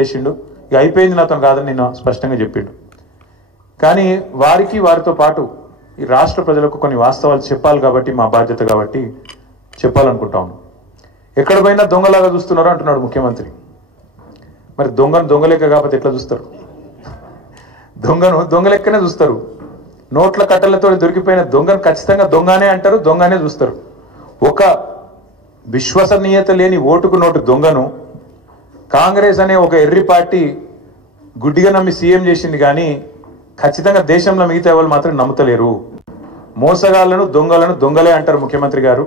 చేసిండు. ఇక అయిపోయింది నాతో కాదని నేను స్పష్టంగా చెప్పిండు. కానీ వారితో పాటు ఈ రాష్ట్ర ప్రజలకు కొన్ని వాస్తవాలు చెప్పాలి కాబట్టి మా బాధ్యత కాబట్టి చెప్పాలనుకుంటాము. ఎక్కడ పోయినా దొంగలాగా చూస్తున్నారు అంటున్నాడు ముఖ్యమంత్రి. మరి దొంగలెక్క కాకపోతే ఎట్లా చూస్తారు? దొంగలెక్కనే చూస్తారు. నోట్ల కట్టలతో దొరికిపోయిన దొంగను ఖచ్చితంగా దొంగనే అంటారు, దొంగనే చూస్తారు. ఒక విశ్వసనీయత లేని ఓటుకు నోటు దొంగను కాంగ్రెస్ అనే ఒక ఎర్రి పార్టీ గుడ్డిగా నమ్మి సీఎం చేసింది. కానీ ఖచ్చితంగా దేశంలో మిగతా వాళ్ళు మాత్రం నమ్ముతలేరు. మోసగాళ్లను దొంగలే అంటారు ముఖ్యమంత్రి గారు.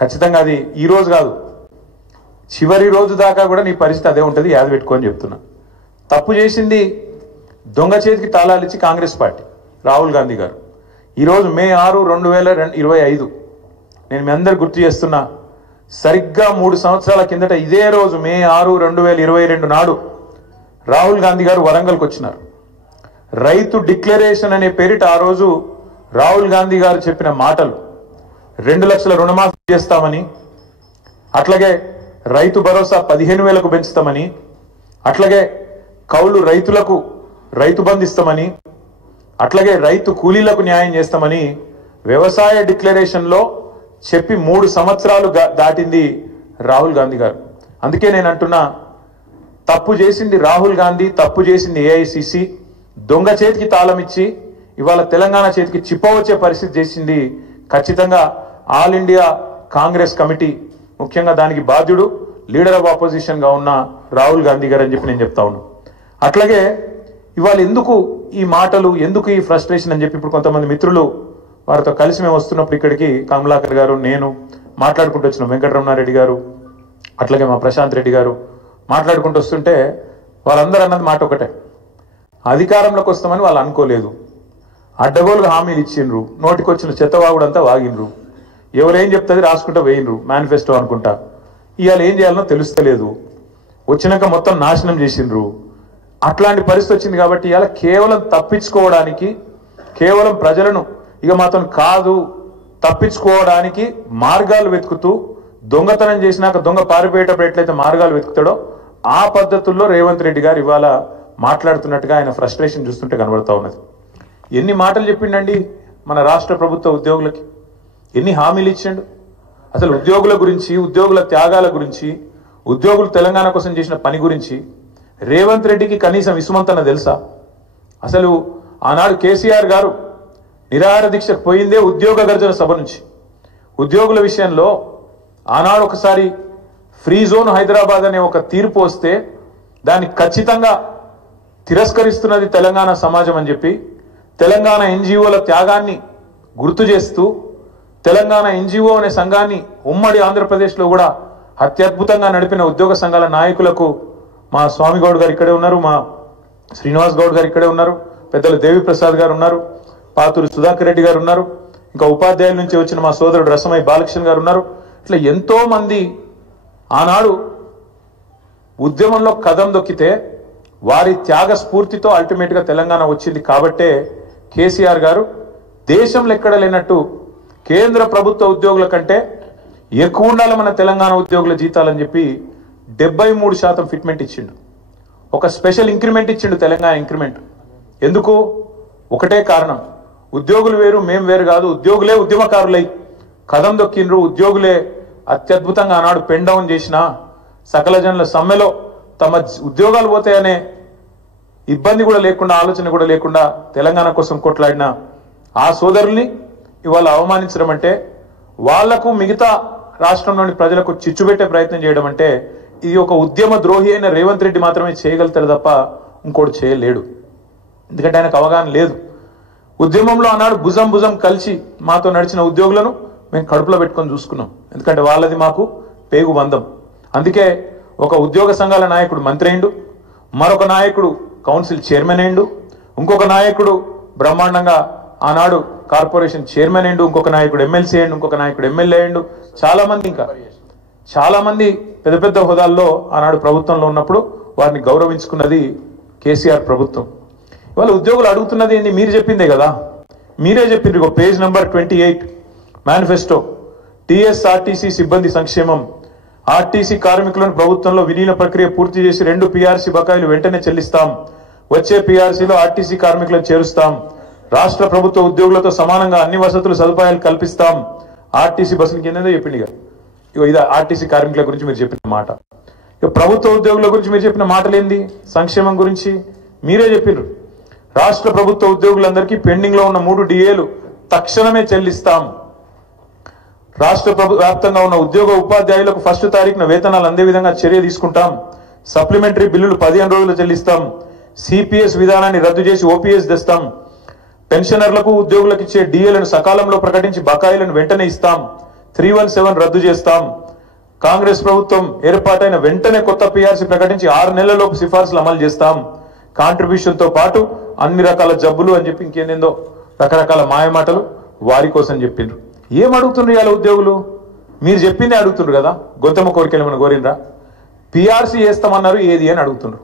ఖచ్చితంగా అది ఈ రోజు కాదు, చివరి రోజు దాకా కూడా నీ పరిస్థితి అదే ఉంటుంది, యాద పెట్టుకోని చెప్తున్నా. తప్పు చేసింది దొంగ చేతికి తాళాలు ఇచ్చి కాంగ్రెస్ పార్టీ రాహుల్ గాంధీ గారు. ఈరోజు మే 6, 2025 నేను మీ అందరు గుర్తు చేస్తున్నా. సరిగ్గా 3 సంవత్సరాల కిందట ఇదే రోజు మే 6, 2022 నాడు రాహుల్ గాంధీ గారు వరంగల్కి వచ్చినారు. రైతు డిక్లరేషన్ అనే పేరిట ఆ రోజు రాహుల్ గాంధీ గారు చెప్పిన మాటలు 2 లక్షల రుణమాఫీ చేస్తామని, అట్లాగే రైతు భరోసా 15,000కు పెంచుతామని, అట్లాగే కౌలు రైతులకు రైతు బంధు ఇస్తామని, అట్లాగే రైతు కూలీలకు న్యాయం చేస్తామని వ్యవసాయ డిక్లరేషన్లో చెప్పి 3 సంవత్సరాలు దాటింది రాహుల్ గాంధీ గారు. అందుకే నేను అంటున్నా, తప్పు చేసింది రాహుల్ గాంధీ, తప్పు చేసింది ఏఐసిసి. దొంగ చేతికి తాళం ఇచ్చి ఇవాళ తెలంగాణ చేతికి చిప్పవచ్చే పరిస్థితి చేసింది ఖచ్చితంగా ఆల్ ఇండియా కాంగ్రెస్ కమిటీ. ముఖ్యంగా దానికి బాధ్యుడు లీడర్ ఆఫ్ ఆపోజిషన్ గా ఉన్న రాహుల్ గాంధీ గారు అని చెప్పి నేను చెప్తా ఉన్నాను. అట్లాగే ఇవాళ ఎందుకు ఈ మాటలు, ఎందుకు ఈ ఫ్రస్ట్రేషన్ అని చెప్పి ఇప్పుడు కొంతమంది మిత్రులు వారితో కలిసి మేము వస్తున్నప్పుడు ఇక్కడికి కమలాకర్ గారు, నేను మాట్లాడుకుంటూ వచ్చినాం. వెంకటరమణారెడ్డి గారు, అట్లాగే మా ప్రశాంత్ రెడ్డి గారు మాట్లాడుకుంటూ వస్తుంటే వాళ్ళందరూ అన్నది మాట ఒకటే, అధికారంలోకి వస్తామని వాళ్ళు అనుకోలేదు, అడ్డగోలుగా హామీలు ఇచ్చిండ్రు, నోటికి వచ్చిన చెత్తవాగుడంతా వాగిండ్రు, ఎవరేం చెప్తుంది రాసుకుంటా వేయిండ్రు, మేనిఫెస్టో అనుకుంటా. ఇవాళ ఏం చేయాలనో తెలుస్తలేదు, వచ్చినాక మొత్తం నాశనం చేసిండ్రు. అట్లాంటి పరిస్థితి వచ్చింది కాబట్టి ఇవాళ కేవలం తప్పించుకోవడానికి, కేవలం ప్రజలను ఇక మాత్రం కాదు తప్పించుకోవడానికి మార్గాలు వెతుకుతూ, దొంగతనం చేసినాక దొంగ పారిపోయేటప్పుడు ఎట్లయితే మార్గాలు వెతుకుతాడో ఆ పద్ధతుల్లో రేవంత్ రెడ్డి గారు ఇవాళ మాట్లాడుతున్నట్టుగా ఆయన ఫ్రస్ట్రేషన్ చూస్తుంటే కనబడతా ఉన్నది. ఎన్ని మాటలు చెప్పిండండి మన రాష్ట్ర ప్రభుత్వ ఉద్యోగులకి, ఎన్ని హామీలు ఇచ్చిండు. అసలు ఉద్యోగుల గురించి, ఉద్యోగుల త్యాగాల గురించి, ఉద్యోగులు తెలంగాణ కోసం చేసిన పని గురించి రేవంత్ రెడ్డికి కనీసం విసుమంతన తెలుసా? అసలు ఆనాడు కేసీఆర్ గారు నిరాహార దీక్షకు పోయిందే ఉద్యోగ గర్జన సభ నుంచి. ఉద్యోగుల విషయంలో ఆనాడు ఒకసారి ఫ్రీ జోన్ హైదరాబాద్ అనే ఒక తీర్పు వస్తే దాన్ని ఖచ్చితంగా తిరస్కరిస్తున్నది తెలంగాణ సమాజం అని చెప్పి తెలంగాణ ఎన్జిఓల త్యాగాన్ని గుర్తు చేస్తూ తెలంగాణ ఎన్జిఓ అనే సంఘాన్ని ఉమ్మడి ఆంధ్రప్రదేశ్లో కూడా అత్యద్భుతంగా నడిపిన ఉద్యోగ సంఘాల నాయకులకు మా స్వామి గౌడ్ గారు ఇక్కడే ఉన్నారు, మా శ్రీనివాస్ గౌడ్ గారు ఇక్కడే ఉన్నారు, పెద్దలు దేవి ప్రసాద్ గారు ఉన్నారు, పాతూరి సుధాకర్ రెడ్డి గారు ఉన్నారు, ఇంకా ఉపాధ్యాయుల నుంచి వచ్చిన మా సోదరుడు రసమై బాలకృష్ణ గారు ఉన్నారు. ఇట్లా ఎంతో మంది ఆనాడు ఉద్యమంలో కదం దొక్కితే వారి త్యాగ స్ఫూర్తితో అల్టిమేట్ గా తెలంగాణ వచ్చింది. కాబట్టే కేసీఆర్ గారు దేశంలో ఎక్కడ లేనట్టు కేంద్ర ప్రభుత్వ ఉద్యోగుల కంటే ఎక్కువ ఉండాలి మన తెలంగాణ ఉద్యోగుల జీతాలని చెప్పి 73% ఫిట్మెంట్ ఇచ్చిండు. ఒక స్పెషల్ ఇంక్రిమెంట్ ఇచ్చిండు, తెలంగాణ ఇంక్రిమెంట్. ఎందుకు? ఒకటే కారణం, ఉద్యోగులు వేరు మేం వేరు కాదు, ఉద్యోగులే ఉద్యమకారులై కదం దొక్కిండ్రు, ఉద్యోగులే అత్యద్భుతంగా ఆనాడు పెన్ డౌన్ చేసిన సకల జనుల సమ్మెలో తమ ఉద్యోగాలు పోతాయనే ఇబ్బంది కూడా లేకుండా, ఆలోచన కూడా లేకుండా తెలంగాణ కోసం కొట్లాడిన ఆ సోదరుల్ని ఇవాళ అవమానించడం అంటే, వాళ్లకు మిగతా రాష్ట్రంలోని ప్రజలకు చిచ్చుపెట్టే ప్రయత్నం చేయడం అంటే, ఇది ఒక ఉద్యమ ద్రోహి అయిన రేవంత్ రెడ్డి మాత్రమే చేయగలుగుతాడు తప్ప ఇంకోటి చేయలేడు. ఎందుకంటే ఆయనకు అవగాహన లేదు. ఉద్యమంలో ఆనాడు భుజం కలిసి మాతో నడిచిన ఉద్యోగులను మేము కడుపులో పెట్టుకొని చూసుకున్నాం. ఎందుకంటే వాళ్ళది మాకు పేగు బంధం. అందుకే ఒక ఉద్యోగ సంఘాల నాయకుడు మంత్రి అయిండు, మరొక నాయకుడు కౌన్సిల్ చైర్మన్ అయిండు, ఇంకొక నాయకుడు బ్రహ్మాండంగా ఆనాడు కార్పొరేషన్ చైర్మన్ అయిండు, ఇంకొక నాయకుడు ఎమ్మెల్సీ అయిండు, ఇంకొక నాయకుడు ఎమ్మెల్యే అయిండు. చాలా మంది పెద్ద పెద్ద హోదాల్లో ఆనాడు ప్రభుత్వంలో ఉన్నప్పుడు వారిని గౌరవించుకున్నది కేసీఆర్ ప్రభుత్వం. ఇవాళ ఉద్యోగులు అడుగుతున్నది ఏంది? మీరు చెప్పిందే కదా, మీరే చెప్పిండ్రు. పేజ్ నెంబర్ 28 మేనిఫెస్టో, టీఎస్ఆర్టీసీ సిబ్బంది సంక్షేమం ఆర్టీసీ కార్మికులను ప్రభుత్వంలో విలీన ప్రక్రియ పూర్తి చేసి 2 పీఆర్సీ బకాయిలు వెంటనే చెల్లిస్తాం. వచ్చే పీఆర్సీలో ఆర్టీసీ కార్మికులను చేరుస్తాం. రాష్ట్ర ప్రభుత్వ ఉద్యోగులతో సమానంగా అన్ని వసతులు సదుపాయాలు కల్పిస్తాం. ఆర్టీసీ బస్సుల కింద చెప్పింది. ఇది ఆర్టీసీ కార్మికుల గురించి మీరు చెప్పిన మాట. ప్రభుత్వ ఉద్యోగుల గురించి మీరు చెప్పిన మాటలేంది? సంక్షేమం గురించి మీరే చెప్పినారు. రాష్ట్ర ప్రభుత్వ ఉద్యోగులందరికీ పెండింగ్ లో ఉన్న 3 డిఏలు తక్షణమే చెల్లిస్తాం. రాష్ట్ర వ్యాప్తంగా ఉన్న ఉద్యోగ ఉపాధ్యాయులకు 1వ తారీఖున వేతనాలు అందే విధంగా చర్య తీసుకుంటాం. సప్లిమెంటరీ బిల్లులు 15 రోజులు చెల్లిస్తాం. సిపిఎస్ విధానాన్ని రద్దు చేసి ఓపీఎస్ తెస్తాం. పెన్షనర్లకు ఉద్యోగులకు ఇచ్చే డిఏలను సకాలంలో ప్రకటించి బకాయిలను వెంటనే ఇస్తాం. 317 రద్దు చేస్తాం. కాంగ్రెస్ ప్రభుత్వం ఏర్పాటైన వెంటనే కొత్త పీఆర్సీ ప్రకటించి 6 నెలలలోపు సిఫార్సులు అమలు చేస్తాం. కాంట్రిబ్యూషన్ తో పాటు అన్ని రకాల జబ్బులు అని చెప్పి ఇంకేందేందో రకరకాల మాయమాటలు వారి కోసం చెప్పిండ్రు. ఏం అడుగుతుండ్రు ఇవాళ ఉద్యోగులు? మీరు చెప్పిందే అడుగుతుండ్రు కదా. గొంతమ్మ కోరికలు ఏమైనా కోరిండ్రా? పీఆర్సీ చేస్తామన్నారు, ఏది అని అడుగుతుండ్రు.